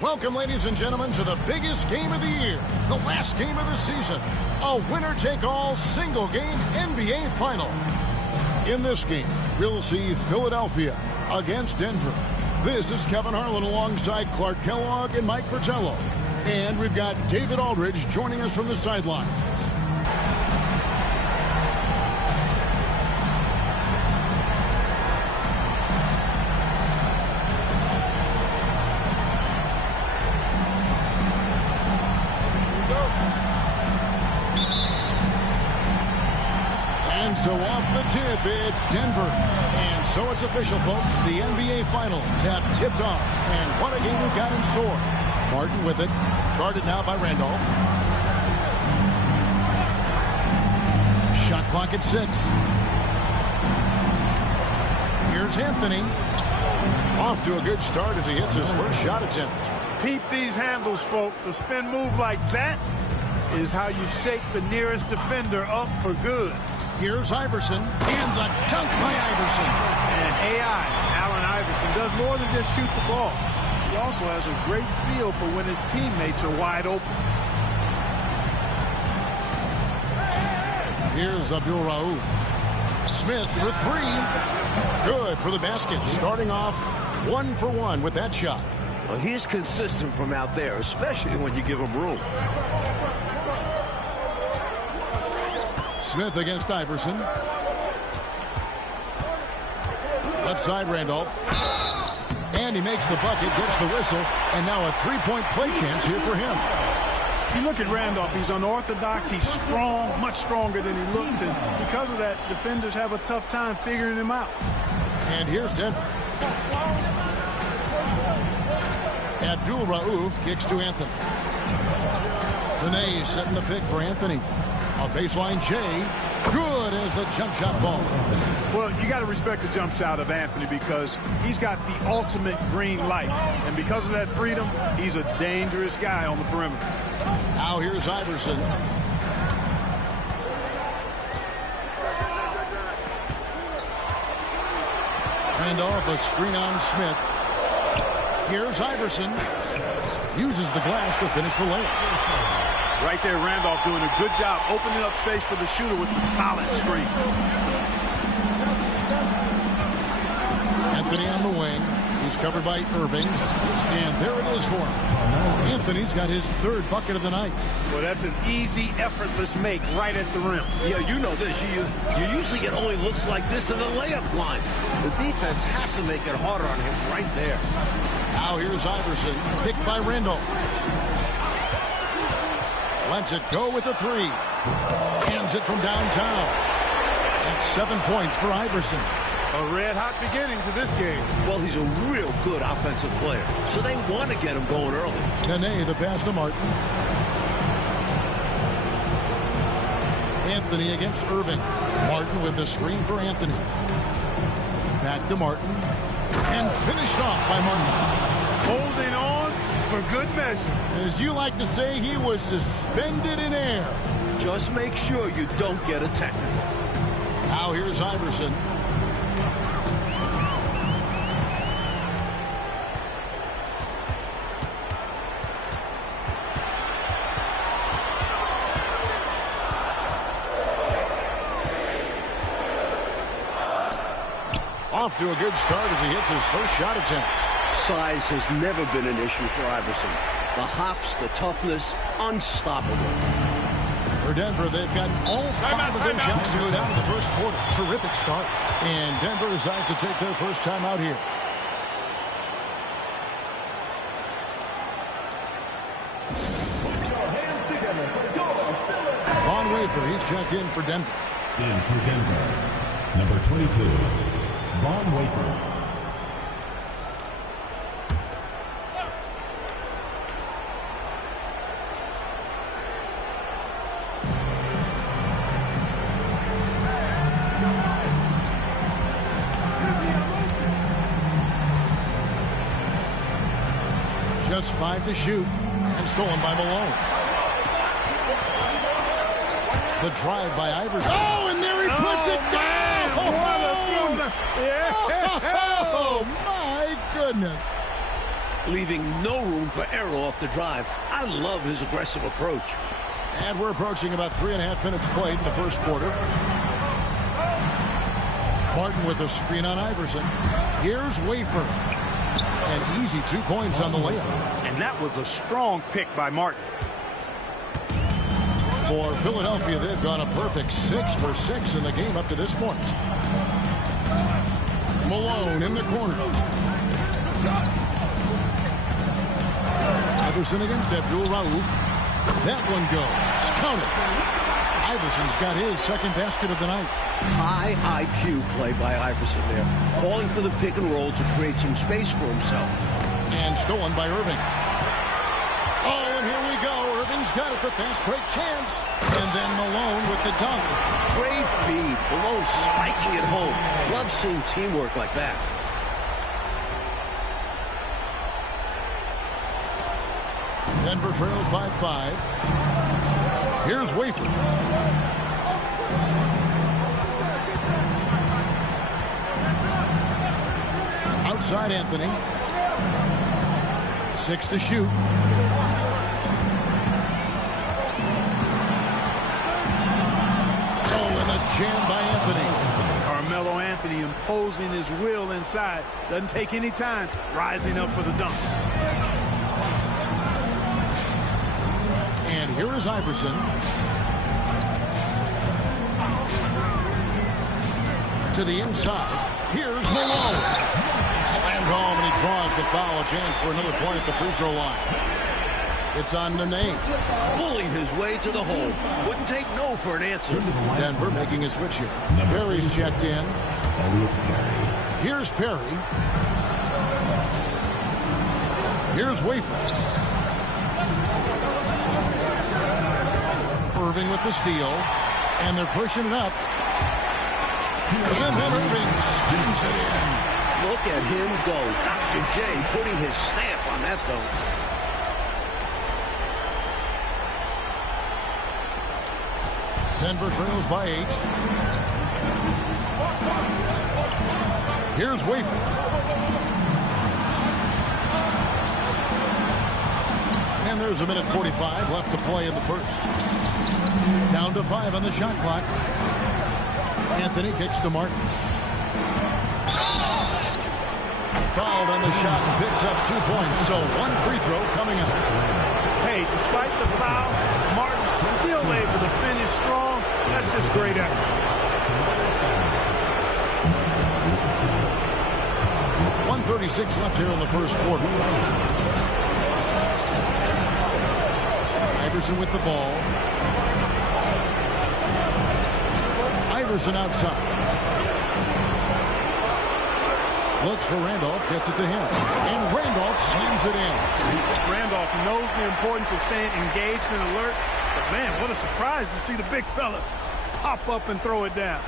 Welcome, ladies and gentlemen, to the biggest game of the year, the last game of the season, a winner-take-all single-game NBA Final. In this game, we'll see Philadelphia against Denver. This is Kevin Harlan alongside Clark Kellogg and Mike Fratello. And we've got David Aldridge joining us from the sideline. So off the tip, it's Denver. And so it's official, folks. The NBA Finals have tipped off. And what a game we've got in store. Martin with it. Guarded now by Randolph. Shot clock at 6. Here's Anthony. Off to a good start as he hits his first shot attempt. Peep these handles, folks. A spin move like that is how you shake the nearest defender up for good. Here's Iverson, and the dunk by Iverson. And AI, Allen Iverson, does more than just shoot the ball. He also has a great feel for when his teammates are wide open. Here's Abdul Rauf. Smith for 3. Good for the basket. Starting off 1 for 1 with that shot. Well, he's consistent from out there, especially when you give him room. Smith against Iverson. Left side, Randolph. And he makes the bucket, gets the whistle, and now a three-point play chance here for him. If you look at Randolph, he's unorthodox, he's strong, much stronger than he looks, and because of that, defenders have a tough time figuring him out. And here's Denver. Abdul Rauf kicks to Anthony. Benet setting the pick for Anthony. A baseline J. Good as the jump shot falls. Well, you got to respect the jump shot of Anthony because he's got the ultimate green light. And because of that freedom, he's a dangerous guy on the perimeter. Now here's Iverson. Randolph, a screen on Smith. Here's Iverson. Uses the glass to finish the layup. Right there, Randolph doing a good job opening up space for the shooter with the solid screen. Anthony on the wing. He's covered by Irving. And there it is for him. Anthony's got his 3rd bucket of the night. Well, that's an easy, effortless make right at the rim. Yeah, you know this. You usually get only looks like this in the layup line. The defense has to make it harder on him right there. Now here's Iverson, picked by Randolph. Lets it go with the 3. Hands it from downtown. That's 7 points for Iverson. A red-hot beginning to this game. Well, he's a real good offensive player, so they want to get him going early. Benet, the pass to Martin. Anthony against Irving. Martin with the screen for Anthony. Back to Martin. And finished off by Martin. Holding on for good measure. As you like to say, he was suspended in air. Just make sure you don't get a technical. Now here's Iverson. Off to a good start as he hits his first shot attempt. Size has never been an issue for Iverson. The hops, the toughness, unstoppable. For Denver, they've got all 5 of their shots to go down in the first quarter. Terrific start. And Denver decides to take their first time out here. Von Wafer, he's checked in for Denver. In for Denver, number 22, Von Wafer. Just 5 to shoot, and stolen by Malone. The drive by Iverson. Oh, and there he puts it down! What a throwdown! Yeah. Oh, my goodness. leaving no room for error off the drive. I love his aggressive approach. And we're approaching about 3.5 minutes played in the first quarter. Martin with a screen on Iverson. Here's Wafer. An easy 2 points on the layup. And that was a strong pick by Martin. For Philadelphia, they've gone a perfect 6 for 6 in the game up to this point. Malone in the corner. Iverson against Abdul-Rauf. That one goes. Counted. Iverson's got his second basket of the night. High IQ play by Iverson there. Calling for the pick and roll to create some space for himself. And stolen by Irving. Oh, and here we go. Irving's got it. The fast break chance. And then Malone with the dunk. Great feed. Malone spiking it home. Love seeing teamwork like that. Denver trails by 5. Here's Wafer. Outside Anthony. 6 to shoot. Oh, and a jam by Anthony. Carmelo Anthony imposing his will inside. Doesn't take any time. Rising up for the dunk. And here is Iverson. To the inside. Here's Malone. Slammed home, and he draws the foul. A chance for another point at the free throw line. It's on Nene. Bullied his way to the hole. Wouldn't take no for an answer. Denver making a switch here. Perry's checked in. Here's Perry. Here's Wafer. Irving with the steal. And they're pushing it up. And then Irving spins it in. Look at him go. Dr. J putting his stamp on that dunk. Denver trails by 8. Here's Wafer. And there's 1:45 left to play in the first. Down to 5 on the shot clock. Anthony kicks to Martin. Fouled on the shot and picks up 2 points. So one free throw coming up. Hey, despite the foul, Martin's still able to finish strong. That's just great effort. .136 left here in the first quarter. Iverson with the ball. Iverson outside. Looks for Randolph, gets it to him. And Randolph slams it in. Randolph knows the importance of staying engaged and alert. But man, what a surprise to see the big fella pop up and throw it down.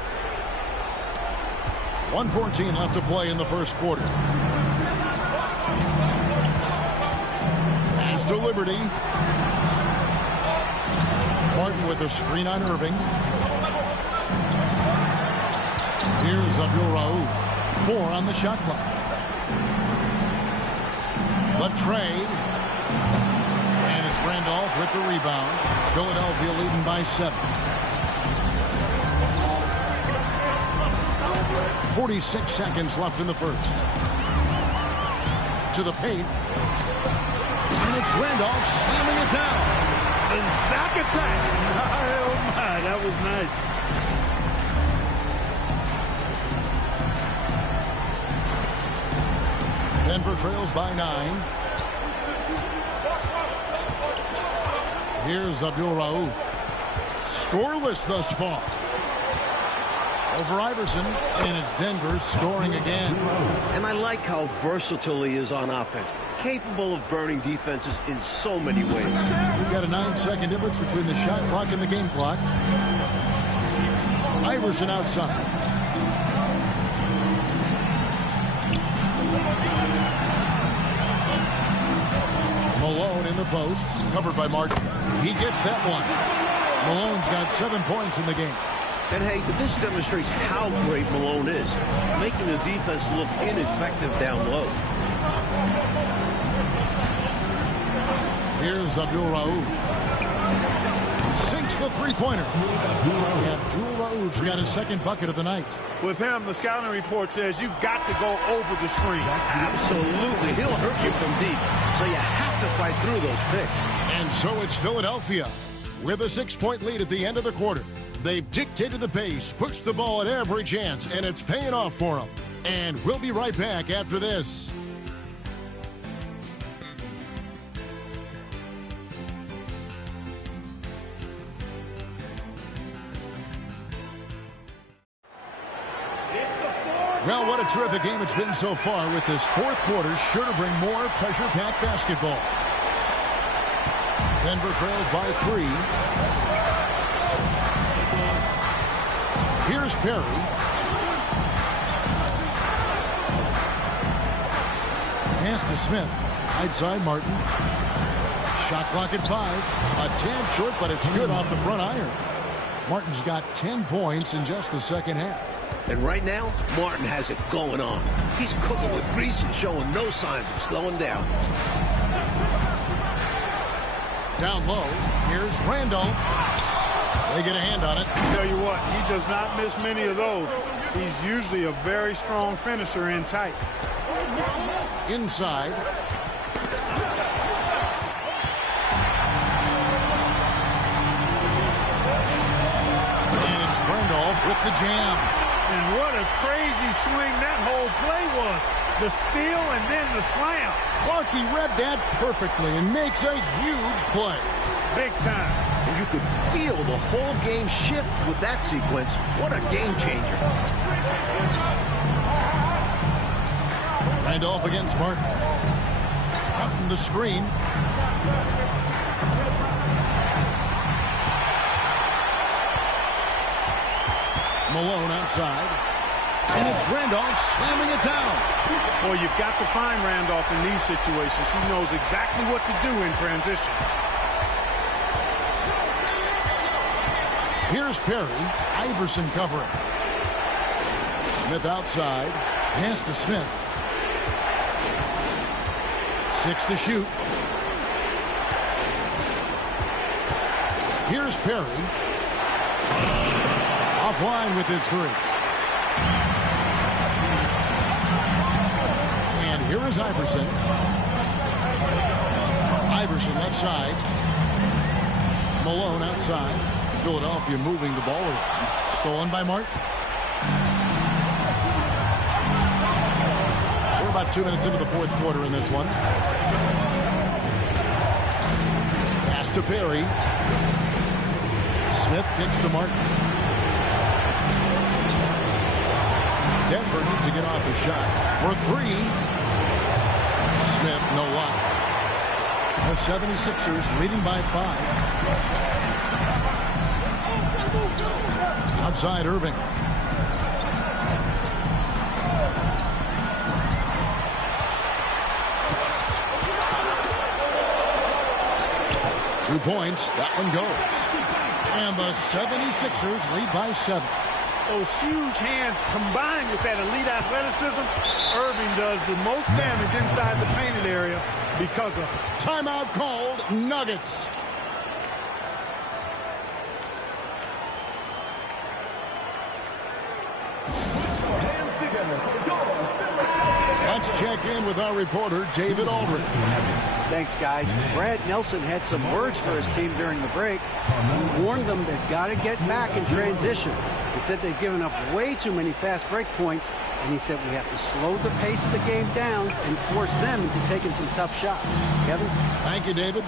1:14 left to play in the first quarter. Pass to Liberty. Martin with a screen on Irving. Here's Abdul-Rauf. 4 on the shot clock. The trade. And it's Randolph with the rebound. Philadelphia leading by 7. 46 seconds left in the first. To the paint. And it's Randolph slamming it down. The Zach attack. Oh my, that was nice. Denver trails by 9. Here's Abdul-Rauf. Scoreless thus far. Over Iverson, and it's Denver scoring again. And I like how versatile he is on offense. Capable of burning defenses in so many ways. We've got a 9-second difference between the shot clock and the game clock. Iverson outside. Malone in the post, covered by Martin. He gets that one. Malone's got 7 points in the game. And hey, this demonstrates how great Malone is, making the defense look ineffective down low. Here's Abdul-Rauf. Sinks the three-pointer. Abdul-Rauf's got his second bucket of the night. With him, the scouting report says you've got to go over the screen. Absolutely. He'll hurt you from deep. So you have to fight through those picks. And so it's Philadelphia with a 6-point lead at the end of the quarter. They've dictated the pace, pushed the ball at every chance, and it's paying off for them. And we'll be right back after this. Well, what a terrific game it's been so far, with this fourth quarter sure to bring more pressure-packed basketball. Denver trails by 3. Here's Perry. Pass to Smith. Right side, Martin. Shot clock at 5. A tad short, but it's good off the front iron. Martin's got 10 points in just the second half. And right now, Martin has it going on. He's cooking with grease and showing no signs of slowing down. Down low, here's Randolph. They get a hand on it. Tell you what, he does not miss many of those. He's usually a very strong finisher in tight. Inside. And it's Randolph with the jam. And what a crazy swing that whole play was. The steal and then the slam. Clarkie read that perfectly and makes a huge play. Big time. And you could feel the whole game shift with that sequence. What a game changer. Randolph against Martin. Martin the screen. Malone outside. And it's Randolph slamming it down. Well, you've got to find Randolph in these situations. He knows exactly what to do in transition. Here's Perry. Iverson covering. Smith outside. Pass to Smith. 6 to shoot. Here's Perry. Offline with his 3. And here is Iverson. Iverson left side. Malone outside. Philadelphia moving the ball around. Stolen by Martin. We're about 2 minutes into the fourth quarter in this one. Pass to Perry. Smith kicks to Martin. Denver needs to get off his shot for 3. Smith, no luck. The 76ers leading by 5. Outside Irving. Two points. That one goes. And the 76ers lead by 7. Those huge hands combined with that elite athleticism, Irving does the most damage inside the painted area because of timeout called. Nuggets. Let's check in with our reporter, David Aldridge. Thanks, guys. Brad Nelson had some words for his team during the break. He warned them they've got to get back in transition. He said they've given up way too many fast break points, and he said we have to slow the pace of the game down and force them into taking some tough shots. Kevin? Thank you, David.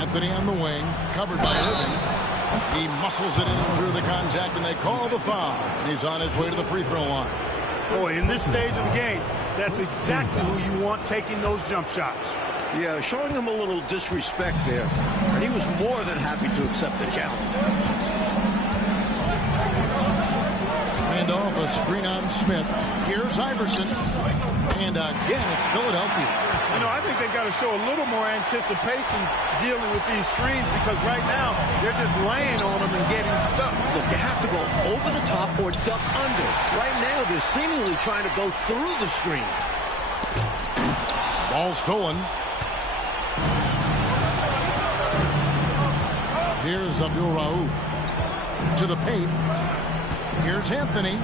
Anthony on the wing, covered by Irving. He muscles it in through the contact, and they call the foul. And he's on his way to the free throw line. Boy, in this stage of the game, that's exactly who you want taking those jump shots. Yeah, showing him a little disrespect there. And he was more than happy to accept the challenge. Randolph, a screen on Smith. Here's Iverson. And again, it's Philadelphia. You know, I think they've got to show a little more anticipation dealing with these screens, because right now they're just laying on them and getting stuck. Look, you have to go over the top or duck under. Right now, they're seemingly trying to go through the screen. Ball stolen. Here's Abdul-Rauf to the paint. Here's Anthony.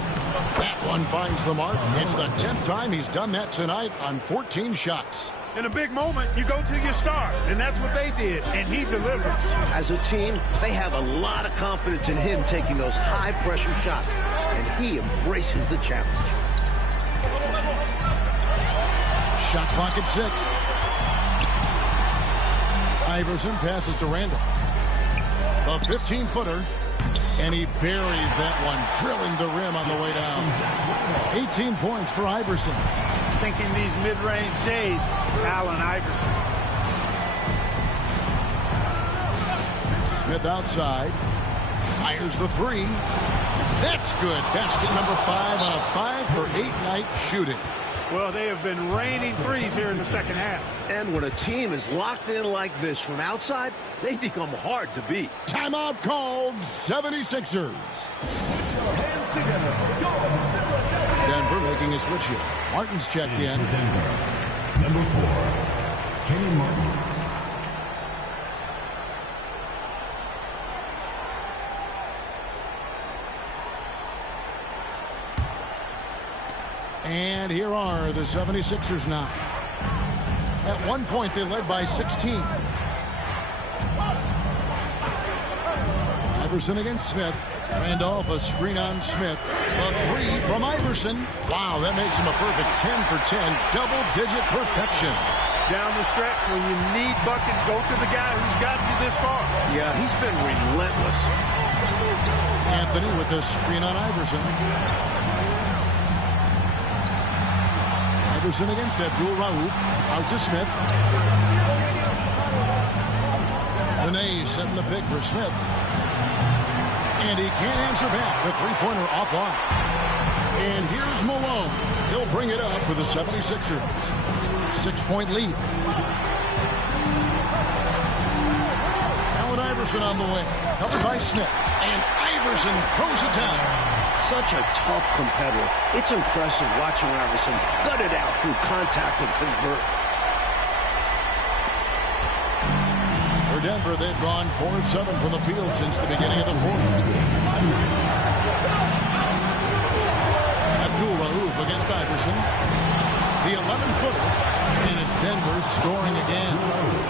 That one finds the mark. It's the 10th time he's done that tonight on 14 shots. In a big moment, you go to your star, and that's what they did, and he delivers. As a team, they have a lot of confidence in him taking those high-pressure shots, and he embraces the challenge. Shot clock at 6. Iverson passes to Randall. A 15-footer, and he buries that one, drilling the rim on the way down. 18 points for Iverson. Sinking these mid-range J's, Allen Iverson. Smith outside. Fires the 3. That's good. Basket number 5 on a 5-for-8 night shooting. Well, they have been raining threes here in the second half. And when a team is locked in like this from outside, they become hard to beat. Timeout called. 76ers. Denver making a switch here. Martin's checked in. Denver, number 4, Kenny Martin. And here are the 76ers now. At one point, they led by 16. Iverson against Smith. Randolph, a screen on Smith. A 3 from Iverson. Wow, that makes him a perfect 10 for 10. Double-digit perfection. Down the stretch, when you need buckets, go to the guy who's gotten you this far. Yeah, he's been relentless. Anthony with the screen on Iverson. Iverson against Abdul-Rauf. Out to Smith. Benet setting the pick for Smith. And he can't answer back. The three-pointer offline. And here's Malone. He'll bring it up for the 76ers. 6-point lead. Allen Iverson on the way. Covered by Smith. And Iverson throws it down. Such a tough competitor. It's impressive watching Iverson gut it out through contact and convert. For Denver, they've gone 4 of 7 from the field since the beginning of the fourth. Abdul-Rauf against Iverson. The 11-footer. And it's Denver scoring again.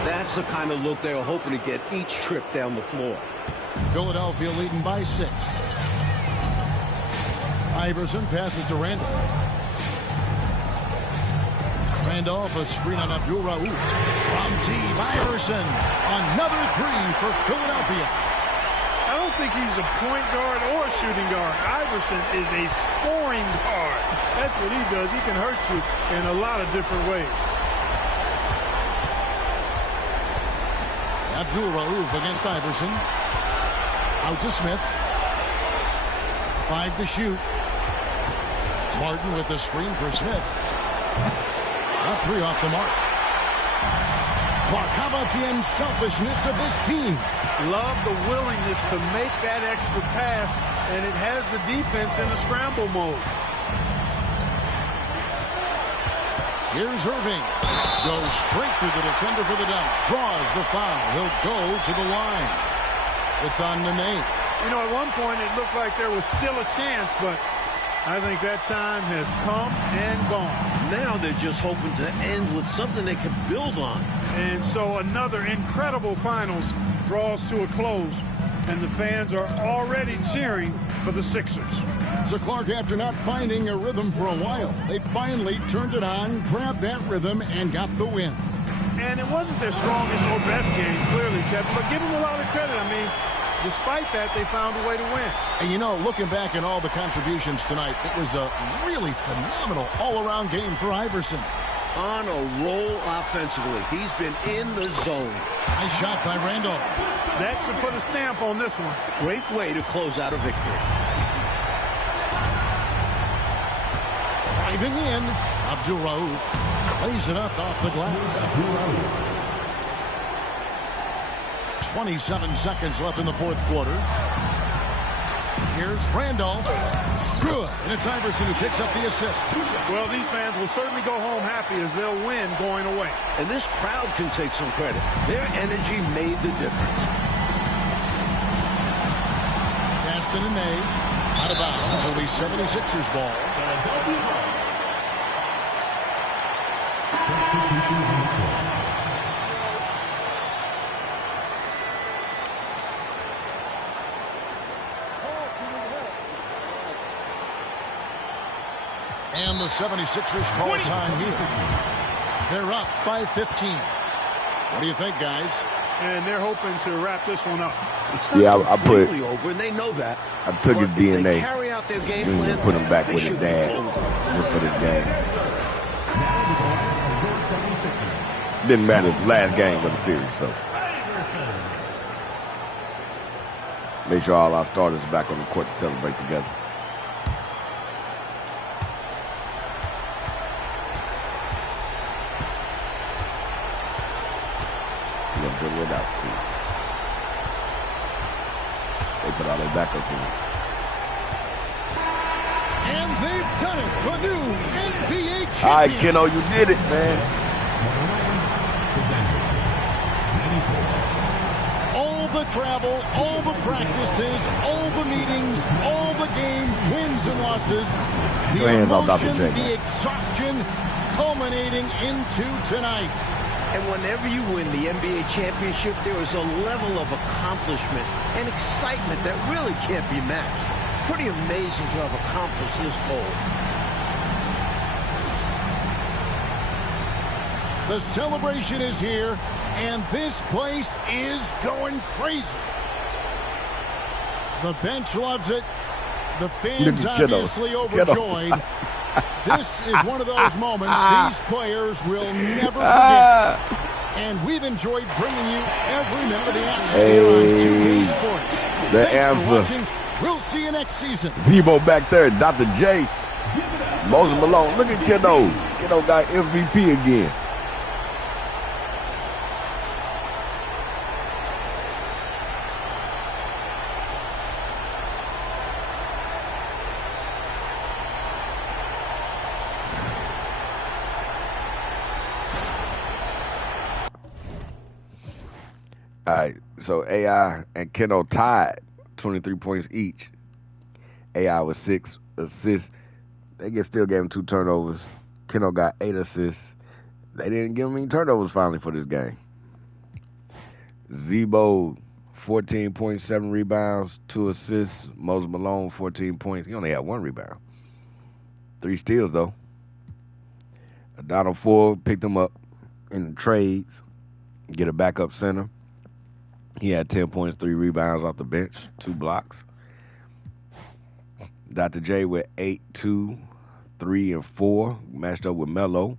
That's the kind of look they were hoping to get each trip down the floor. Philadelphia leading by 6. Iverson passes to Randall. Randolph, a screen on Abdul-Rauf. From deep, Iverson. Another 3 for Philadelphia. I don't think he's a point guard or a shooting guard. Iverson is a scoring guard. That's what he does. He can hurt you in a lot of different ways. Abdul-Rauf against Iverson. Out to Smith. 5 to shoot. Martin with the screen for Smith. A 3 off the mark. Clark, how about the unselfishness of this team? Love the willingness to make that extra pass, and it has the defense in a scramble mode. Here's Irving. Goes straight through the defender for the dunk. Draws the foul. He'll go to the line. It's on Nene. You know, at one point it looked like there was still a chance, but I think that time has come and gone. Now they're just hoping to end with something they can build on. And so another incredible finals draws to a close, and the fans are already cheering for the Sixers. So Clark, after not finding a rhythm for a while, they finally turned it on, grabbed that rhythm, and got the win. And it wasn't their strongest or best game, clearly, Kevin, but give them a lot of credit. I mean, despite that, they found a way to win. And, you know, looking back at all the contributions tonight, it was a really phenomenal all-around game for Iverson. On a roll offensively. He's been in the zone. Nice shot by Randolph. That should put a stamp on this one. Great way to close out a victory. Driving in, Abdul-Rauf lays it up off the glass. 27 seconds left in the fourth quarter. Here's Randolph. Good. And it's Iverson who picks up the assist. Well, these fans will certainly go home happy as they'll win going away. And this crowd can take some credit. Their energy made the difference. Gaston and May. Out of bounds. It'll be 76ers ball. Substitution on the court. And the 76ers call time here. They're up by 15. What do you think, guys? And they're hoping to wrap this one up. It's not completely over, and they know that. I took his DNA. They carry out their game plan, put him back they with his should dad be over. just for this game. Didn't matter the last game of the series, so make sure all our starters are back on the court to celebrate together. Bring it out. Cool. They put all their backups in. And they've done it. The new NBA champion. All right, Keno, you did it, man. All the travel, all the practices, all the meetings, all the games, wins and losses. The emotion, the exhaustion culminating into tonight. And whenever you win the NBA championship, there is a level of accomplishment and excitement that really can't be matched. Pretty amazing to have accomplished this goal. The celebration is here, and this place is going crazy. The bench loves it. The fans obviously overjoyed. This is one of those moments these players will never forget. And we've enjoyed bringing you every minute of the action here on 2K Sports. The Thanks for answer. watching. We'll see you next season. Zebo back there, Dr. J. Moses Malone. Look at Keno. Keno got MVP again. All right, so AI and Keno tied 23 points each. AI with 6 assists. They still gave him 2 turnovers. Keno got 8 assists. They didn't give him any turnovers finally for this game. Zebo, 14.7 rebounds, 2 assists. Moses Malone, 14 points. He only had 1 rebound. 3 steals, though. Donald Ford picked him up in the trades. Get a backup center. He had 10 points, 3 rebounds off the bench, 2 blocks. Dr. J with 8, 2, 3, and 4, matched up with Melo.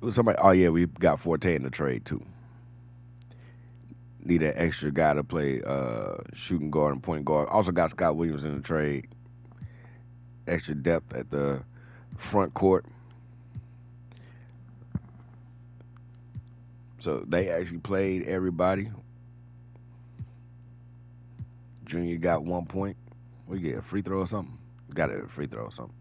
It was somebody. Oh yeah, we got Forte in the trade too. Need an extra guy to play shooting guard and point guard. Also got Scott Williams in the trade. Extra depth at the front court. So they actually played everybody. Junior got 1 point. We get a free throw or something? Got a free throw or something.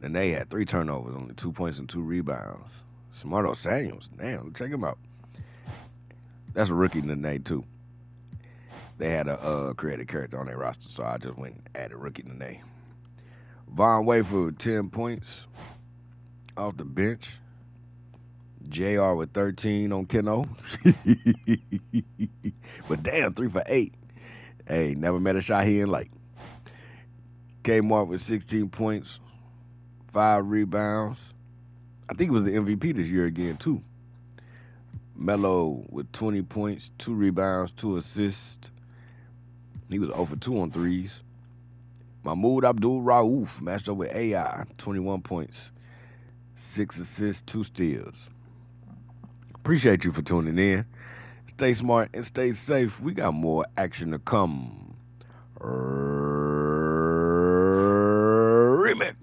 Then they had 3 turnovers, only 2 points and 2 rebounds. Smarto Samuels, damn, check him out. That's a rookie Nene too. They had a creative character on their roster, so I just went and added rookie Nene. Von Wafer 10 points off the bench. JR with 13 on Keno. But damn, 3 for 8. Hey, never met a shot he didn't like. Kmart with 16 points, 5 rebounds. I think it was the MVP this year again, too. Melo with 20 points, 2 rebounds, 2 assists. He was 0 for 2 on threes. Mahmoud Abdul-Rauf matched up with AI, 21 points, 6 assists, 2 steals. Appreciate you for tuning in. Stay smart and stay safe. We got more action to come. Remix.